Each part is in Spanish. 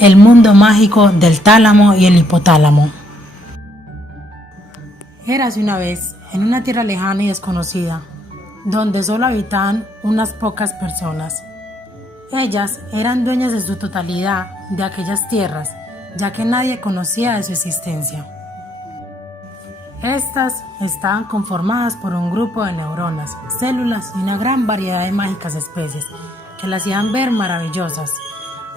El mundo mágico del tálamo y el hipotálamo. Érase una vez, en una tierra lejana y desconocida, donde solo habitaban unas pocas personas. Ellas eran dueñas de su totalidad de aquellas tierras, ya que nadie conocía de su existencia. Estas estaban conformadas por un grupo de neuronas, células y una gran variedad de mágicas especies que las hacían ver maravillosas.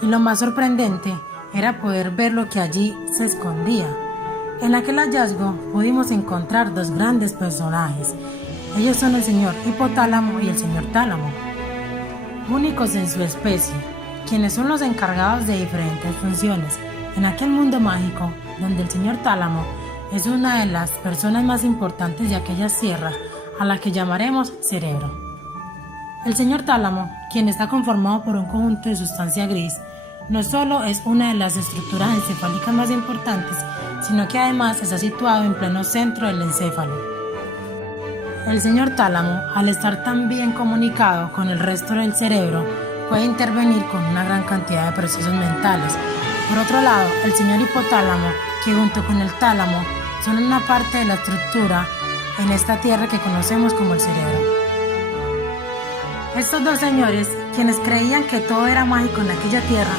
Y lo más sorprendente era poder ver lo que allí se escondía. En aquel hallazgo pudimos encontrar dos grandes personajes. Ellos son el señor hipotálamo y el señor tálamo, únicos en su especie, quienes son los encargados de diferentes funciones en aquel mundo mágico donde el señor tálamo es una de las personas más importantes de aquellas tierras, a la que llamaremos cerebro. El señor tálamo, quien está conformado por un conjunto de sustancia gris, no solo es una de las estructuras encefálicas más importantes, sino que además está situado en pleno centro del encéfalo. El señor tálamo, al estar tan bien comunicado con el resto del cerebro, puede intervenir con una gran cantidad de procesos mentales. Por otro lado, el señor hipotálamo, que junto con el tálamo son una parte de la estructura en esta tierra que conocemos como el cerebro. Estos dos señores, quienes creían que todo era mágico en aquella tierra,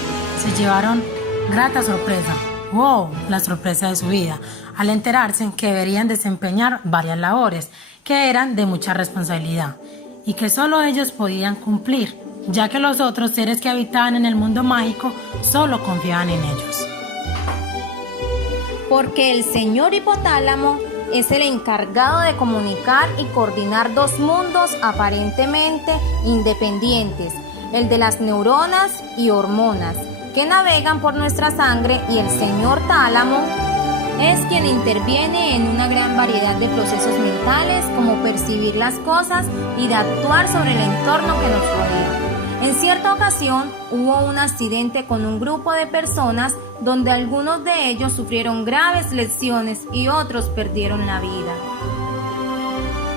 se llevaron grata sorpresa. ¡Wow! La sorpresa de su vida, al enterarse que deberían desempeñar varias labores que eran de mucha responsabilidad y que solo ellos podían cumplir, ya que los otros seres que habitaban en el mundo mágico solo confiaban en ellos. Porque el señor hipotálamo es el encargado de comunicar y coordinar dos mundos aparentemente independientes, el de las neuronas y hormonas que navegan por nuestra sangre, y el señor tálamo es quien interviene en una gran variedad de procesos mentales, como percibir las cosas y de actuar sobre el entorno que nos rodea. En cierta ocasión hubo un accidente con un grupo de personas donde algunos de ellos sufrieron graves lesiones y otros perdieron la vida.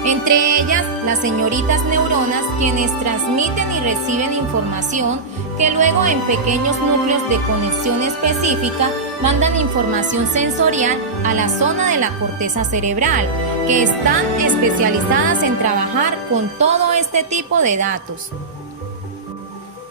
Entre ellas, las señoritas neuronas, quienes transmiten y reciben información que luego en pequeños núcleos de conexión específica mandan información sensorial a la zona de la corteza cerebral, que están especializadas en trabajar con todo este tipo de datos.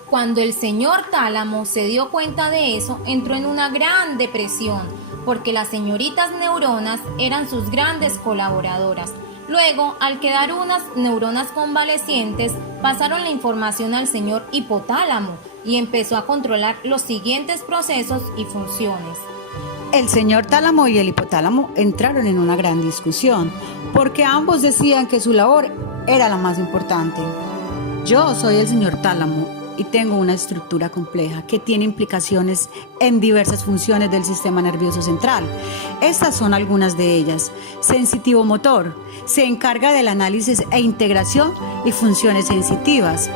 Cuando el señor tálamo se dio cuenta de eso, entró en una gran depresión, porque las señoritas neuronas eran sus grandes colaboradoras. Luego, al quedar unas neuronas convalecientes, pasaron la información al señor hipotálamo y empezó a controlar los siguientes procesos y funciones. El señor tálamo y el hipotálamo entraron en una gran discusión, porque ambos decían que su labor era la más importante. Yo soy el señor tálamo y tengo una estructura compleja que tiene implicaciones en diversas funciones del sistema nervioso central. Estas son algunas de ellas. Sensitivo motor, se encarga del análisis e integración y funciones sensitivas.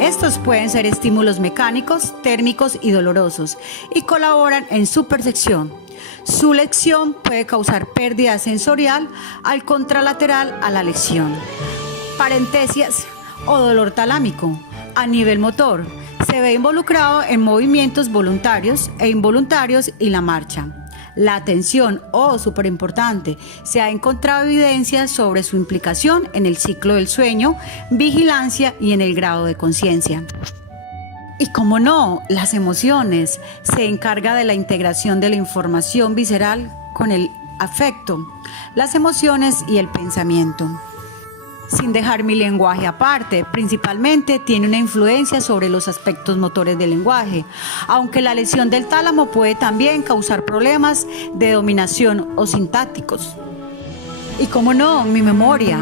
Estos pueden ser estímulos mecánicos, térmicos y dolorosos, y colaboran en su percepción. Su lección puede causar pérdida sensorial al contralateral a la lección. Parentesias o dolor talámico. A nivel motor, se ve involucrado en movimientos voluntarios e involuntarios y la marcha. La atención, súper importante, se ha encontrado evidencia sobre su implicación en el ciclo del sueño, vigilancia y en el grado de conciencia. Y cómo no, las emociones, se encarga de la integración de la información visceral con el afecto, las emociones y el pensamiento. Sin dejar mi lenguaje aparte, principalmente tiene una influencia sobre los aspectos motores del lenguaje, aunque la lesión del tálamo puede también causar problemas de dominación o sintácticos. Y cómo no, mi memoria.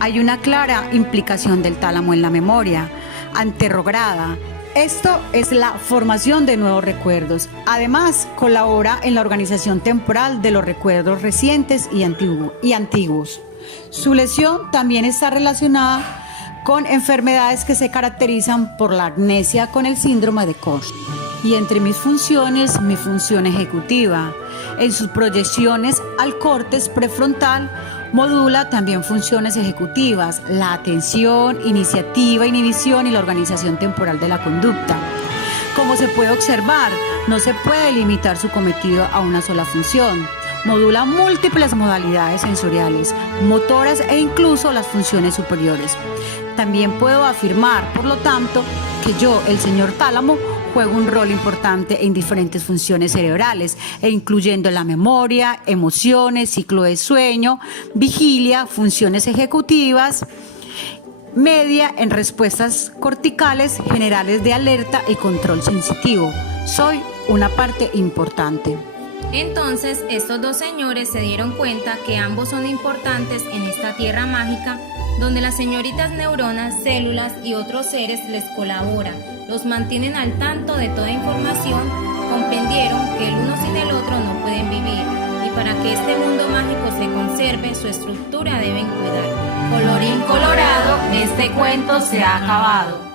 Hay una clara implicación del tálamo en la memoria, anterrograda. Esto es la formación de nuevos recuerdos. Además, colabora en la organización temporal de los recuerdos recientes y antiguos. Su lesión también está relacionada con enfermedades que se caracterizan por la amnesia con el síndrome de Koch. Y entre mis funciones, mi función ejecutiva, en sus proyecciones al córtex prefrontal, modula también funciones ejecutivas, la atención, iniciativa, inhibición y la organización temporal de la conducta. Como se puede observar, no se puede limitar su cometido a una sola función. Modula múltiples modalidades sensoriales, motoras e incluso las funciones superiores. También puedo afirmar, por lo tanto, que yo, el señor Tálamo, juego un rol importante en diferentes funciones cerebrales, incluyendo la memoria, emociones, ciclo de sueño, vigilia, funciones ejecutivas, media en respuestas corticales, generales de alerta y control sensitivo. Soy una parte importante. Entonces, estos dos señores se dieron cuenta que ambos son importantes en esta tierra mágica, donde las señoritas neuronas, células y otros seres les colaboran, los mantienen al tanto de toda información, comprendieron que el uno sin el otro no pueden vivir, y para que este mundo mágico se conserve, su estructura deben cuidar. Colorín colorado, este cuento se ha acabado.